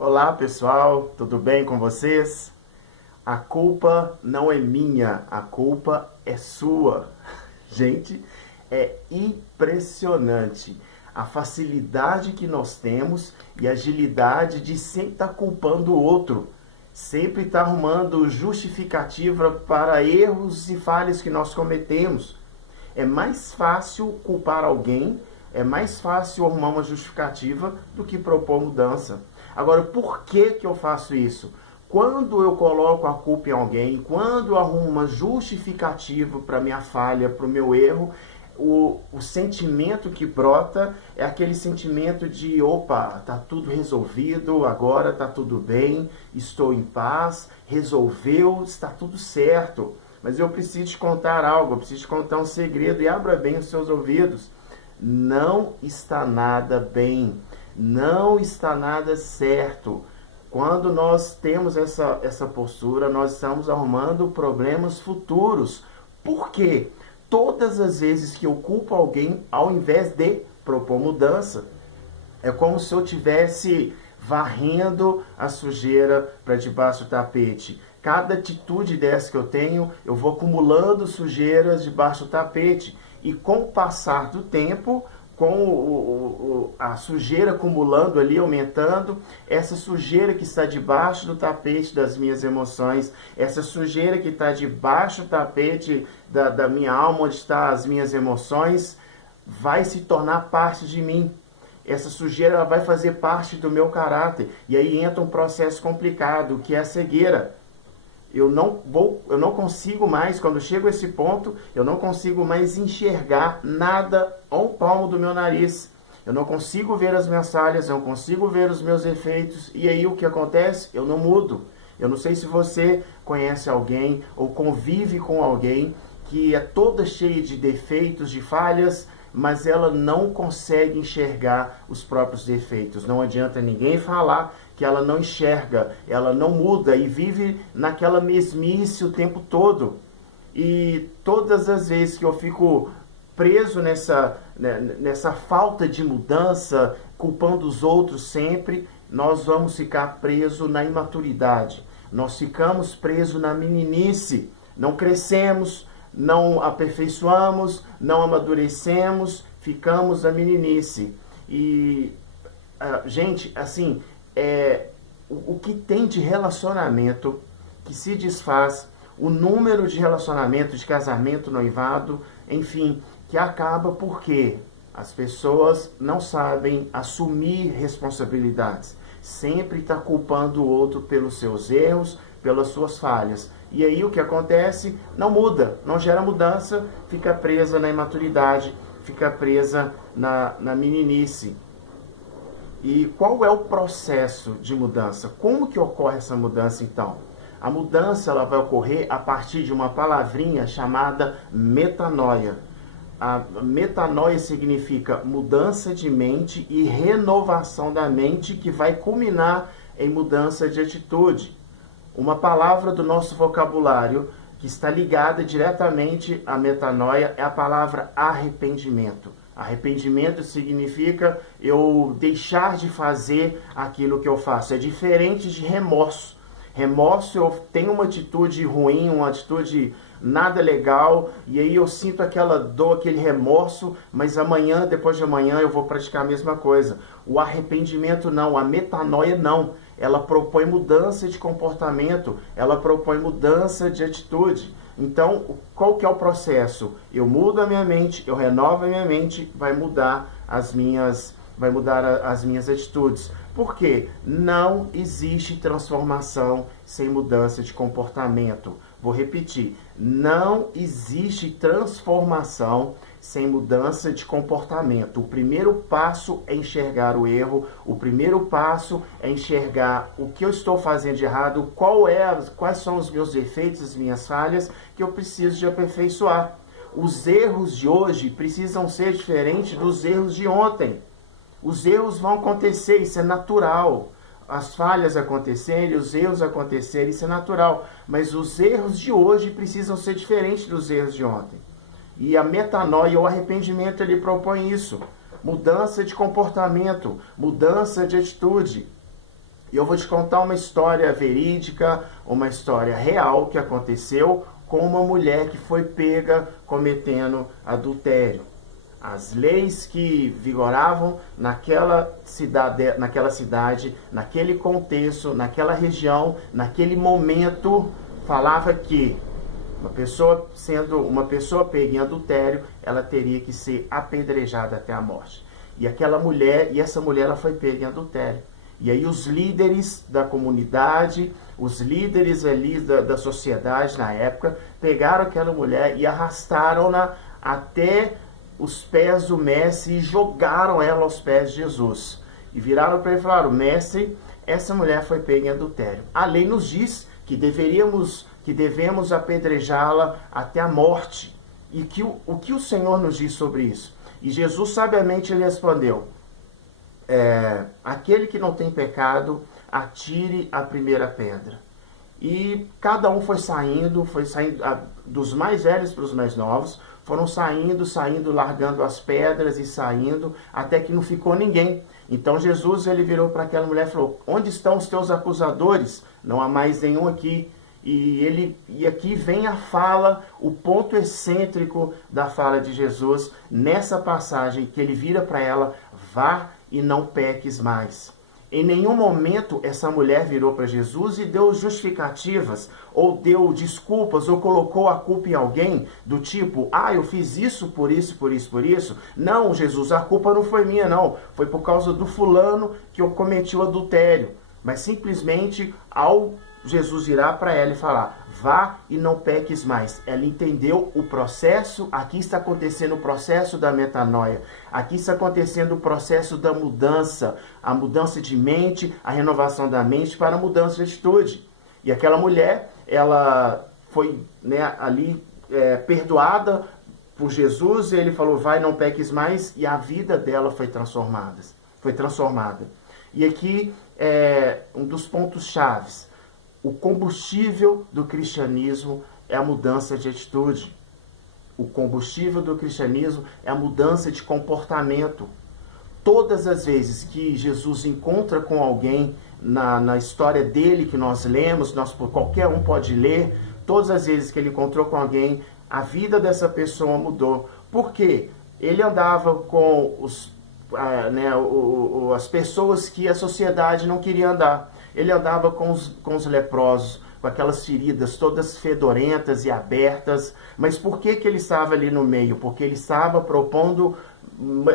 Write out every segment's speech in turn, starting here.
Olá pessoal, tudo bem com vocês? A culpa não é minha, a culpa é sua. Gente, é impressionante a facilidade que nós temos e a agilidade de sempre estar culpando o outro, sempre estar arrumando justificativa para erros e falhas que nós cometemos. É mais fácil culpar alguém, é mais fácil arrumar uma justificativa do que propor mudança. Agora, por que eu faço isso? Quando eu coloco a culpa em alguém, quando eu arrumo uma justificativa para minha falha, para o meu erro, o sentimento que brota é aquele sentimento de opa, tá tudo resolvido, agora tá tudo bem, estou em paz, resolveu, está tudo certo. Mas eu preciso te contar algo, eu preciso te contar um segredo e abra bem os seus ouvidos. Não está nada bem, não está nada certo. Quando nós temos essa postura, nós estamos arrumando problemas futuros. Por quê? Todas as vezes que eu culpo alguém, ao invés de propor mudança, é como se eu tivesse varrendo a sujeira para debaixo do tapete. Cada atitude dessa que eu tenho, eu vou acumulando sujeiras debaixo do tapete. E com o passar do tempo, com a sujeira acumulando ali, aumentando, essa sujeira que está debaixo do tapete das minhas emoções, essa sujeira que está debaixo do tapete da minha alma, onde estão as minhas emoções, vai se tornar parte de mim. Essa sujeira ela vai fazer parte do meu caráter. E aí entra um processo complicado, que é a cegueira. Eu não consigo mais, quando chego a esse ponto, eu não consigo mais enxergar nada a um palmo do meu nariz. Eu não consigo ver as minhas falhas, eu não consigo ver os meus defeitos. E aí o que acontece? Eu não mudo. Eu não sei se você conhece alguém ou convive com alguém que é toda cheia de defeitos, de falhas, mas ela não consegue enxergar os próprios defeitos. Não adianta ninguém falar que ela não enxerga, ela não muda e vive naquela mesmice o tempo todo. E todas as vezes que eu fico preso nessa falta de mudança, culpando os outros sempre, nós vamos ficar presos na imaturidade. Nós ficamos presos na meninice, não crescemos, não aperfeiçoamos, não amadurecemos, ficamos na meninice. E, gente, assim, o que tem de relacionamento que se desfaz, o número de relacionamentos, de casamento, noivado, enfim, que acaba porque as pessoas não sabem assumir responsabilidades. Sempre está culpando o outro pelos seus erros, pelas suas falhas. E aí o que acontece? Não muda, não gera mudança, fica presa na imaturidade, fica presa na meninice. E qual é o processo de mudança? Como que ocorre essa mudança então? A mudança ela vai ocorrer a partir de uma palavrinha chamada metanoia. A metanoia significa mudança de mente e renovação da mente que vai culminar em mudança de atitude. Uma palavra do nosso vocabulário que está ligada diretamente à metanoia é a palavra arrependimento. Arrependimento significa eu deixar de fazer aquilo que eu faço. É diferente de remorso. Remorso, eu tenho uma atitude ruim, uma atitude nada legal, e aí eu sinto aquela dor, aquele remorso, mas amanhã, depois de amanhã, eu vou praticar a mesma coisa. O arrependimento não, a metanoia não. Ela propõe mudança de comportamento, ela propõe mudança de atitude. Então, qual que é o processo? Eu mudo a minha mente, eu renovo a minha mente, vai mudar as minhas atitudes. Por quê? Não existe transformação sem mudança de comportamento. Vou repetir, não existe transformação sem mudança de comportamento. O primeiro passo é enxergar o erro, o primeiro passo é enxergar o que eu estou fazendo de errado, quais são os meus defeitos, as minhas falhas, que eu preciso de aperfeiçoar. Os erros de hoje precisam ser diferentes dos erros de ontem. Os erros vão acontecer, isso é natural. As falhas acontecerem, os erros acontecerem, isso é natural. Mas os erros de hoje precisam ser diferentes dos erros de ontem. E a metanoia, o arrependimento, ele propõe isso. Mudança de comportamento, mudança de atitude. E eu vou te contar uma história verídica, uma história real que aconteceu com uma mulher que foi pega cometendo adultério. As leis que vigoravam naquela cidade, naquele contexto, naquela região, naquele momento, falava que uma pessoa pega em adultério, ela teria que ser apedrejada até a morte. E essa mulher ela foi pega em adultério. E aí os líderes da comunidade, os líderes ali da sociedade na época, pegaram aquela mulher e arrastaram-na até os pés do mestre e jogaram ela aos pés de Jesus. E viraram para ele e falaram: mestre, essa mulher foi pega em adultério. A lei nos diz que devemos apedrejá-la até a morte. E o que o Senhor nos diz sobre isso? E Jesus sabiamente ele respondeu: aquele que não tem pecado, atire a primeira pedra. E cada um foi saindo dos mais velhos para os mais novos, foram saindo, largando as pedras e saindo, até que não ficou ninguém. Então Jesus ele virou para aquela mulher e falou: onde estão os teus acusadores? Não há mais nenhum aqui. E aqui vem a fala, o ponto excêntrico da fala de Jesus, nessa passagem que ele vira para ela: vá e não peques mais. Em nenhum momento essa mulher virou para Jesus e deu justificativas, ou deu desculpas, ou colocou a culpa em alguém, do tipo: eu fiz isso, por isso, por isso, por isso. Não, Jesus, a culpa não foi minha, não. Foi por causa do fulano que eu cometi o adultério. Mas simplesmente, ao Jesus irá para ela e falar: vá e não peques mais. Ela entendeu o processo. Aqui está acontecendo o processo da metanoia. Aqui está acontecendo o processo da mudança. A mudança de mente, a renovação da mente para a mudança de atitude. E aquela mulher, ela foi ali perdoada por Jesus. Ele falou: vai, não peques mais. E a vida dela foi transformada. E aqui é um dos pontos chaves. O combustível do cristianismo é a mudança de atitude. O combustível do cristianismo é a mudança de comportamento. Todas as vezes que Jesus encontra com alguém na história dele, que nós lemos, qualquer um pode ler, todas as vezes que ele encontrou com alguém, a vida dessa pessoa mudou. Por quê? Ele andava com as pessoas que a sociedade não queria andar. Ele andava com os leprosos, com aquelas feridas todas fedorentas e abertas. Mas por que ele estava ali no meio? Porque ele estava propondo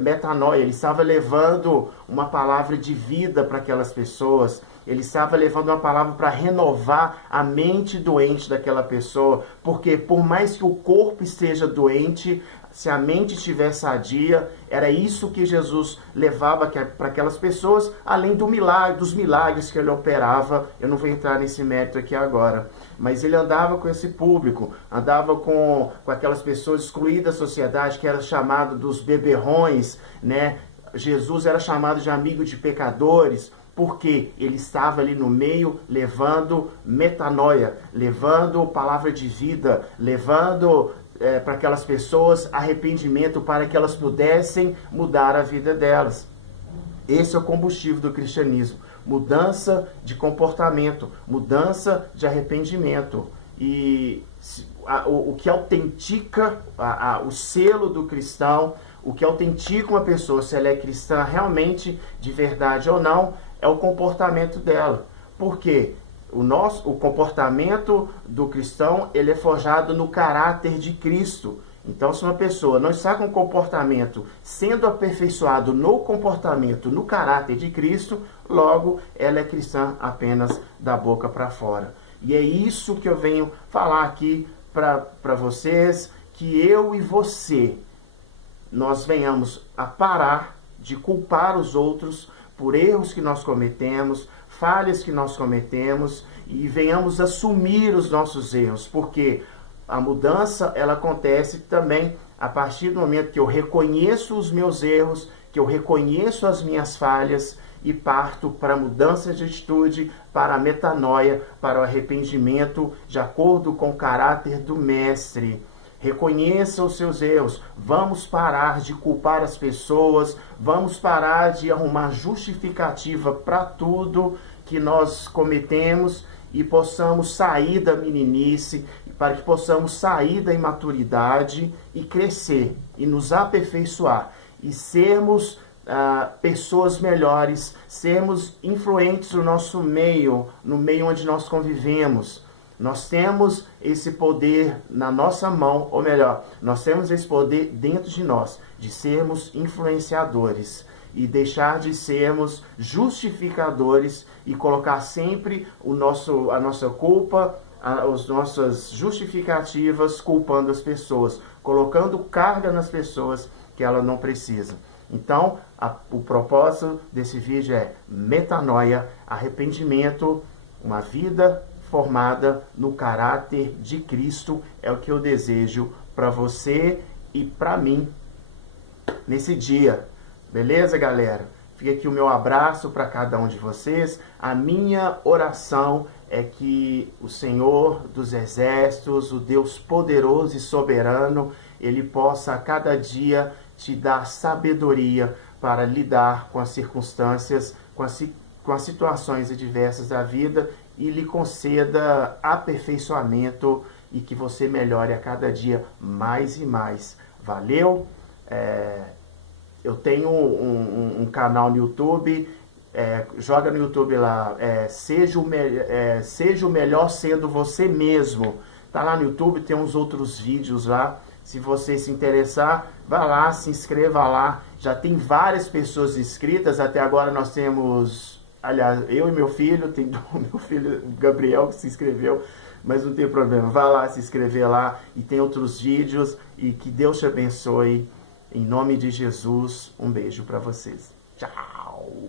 metanoia, ele estava levando uma palavra de vida para aquelas pessoas. Ele estava levando uma palavra para renovar a mente doente daquela pessoa. Porque por mais que o corpo esteja doente, se a mente estiver sadia, era isso que Jesus levava para aquelas pessoas, além dos milagres que ele operava. Eu não vou entrar nesse mérito aqui agora. Mas ele andava com esse público, andava com aquelas pessoas excluídas da sociedade, que era chamado dos beberrões, né? Jesus era chamado de amigo de pecadores, porque ele estava ali no meio, levando metanoia, levando palavra de vida, levando para aquelas pessoas arrependimento, para que elas pudessem mudar a vida delas. Esse é o combustível do cristianismo. Mudança de comportamento, mudança de arrependimento. E o que autentica o selo do cristão, o que autentica uma pessoa, se ela é cristã realmente, de verdade ou não, é o comportamento dela. Por quê? O comportamento do cristão, ele é forjado no caráter de Cristo. Então, se uma pessoa não está com o comportamento sendo aperfeiçoado no comportamento, no caráter de Cristo, logo ela é cristã apenas da boca para fora. E é isso que eu venho falar aqui para vocês, que eu e você, nós venhamos a parar de culpar os outros por erros que nós cometemos, falhas que nós cometemos, e venhamos assumir os nossos erros, porque a mudança ela acontece também a partir do momento que eu reconheço os meus erros, que eu reconheço as minhas falhas e parto para a mudança de atitude, para a metanoia, para o arrependimento de acordo com o caráter do Mestre. Reconheça os seus erros. Vamos parar de culpar as pessoas. Vamos parar de arrumar justificativa para tudo que nós cometemos e possamos sair da meninice, para que possamos sair da imaturidade e crescer e nos aperfeiçoar e sermos pessoas melhores, sermos influentes no nosso meio, no meio onde nós convivemos. Nós temos esse poder na nossa mão, ou melhor, nós temos esse poder dentro de nós, de sermos influenciadores e deixar de sermos justificadores e colocar sempre a nossa culpa, as nossas justificativas culpando as pessoas, colocando carga nas pessoas que ela não precisa. Então, o propósito desse vídeo é metanoia, arrependimento, uma vida formada no caráter de Cristo, é o que eu desejo para você e para mim nesse dia. Beleza, galera? Fica aqui o meu abraço para cada um de vocês. A minha oração é que o Senhor dos Exércitos, o Deus poderoso e soberano, Ele possa a cada dia te dar sabedoria para lidar com as circunstâncias, com as situações adversas da vida e lhe conceda aperfeiçoamento e que você melhore a cada dia mais e mais. Valeu? Eu tenho um canal no YouTube, joga no YouTube lá, seja o melhor sendo você mesmo. Tá lá no YouTube, tem uns outros vídeos lá. Se você se interessar, vá lá, se inscreva lá. Já tem várias pessoas inscritas, até agora nós temos, aliás, eu e meu filho, tem o meu filho Gabriel que se inscreveu, mas não tem problema. Vá lá se inscrever lá e tem outros vídeos e que Deus te abençoe. Em nome de Jesus, um beijo para vocês. Tchau!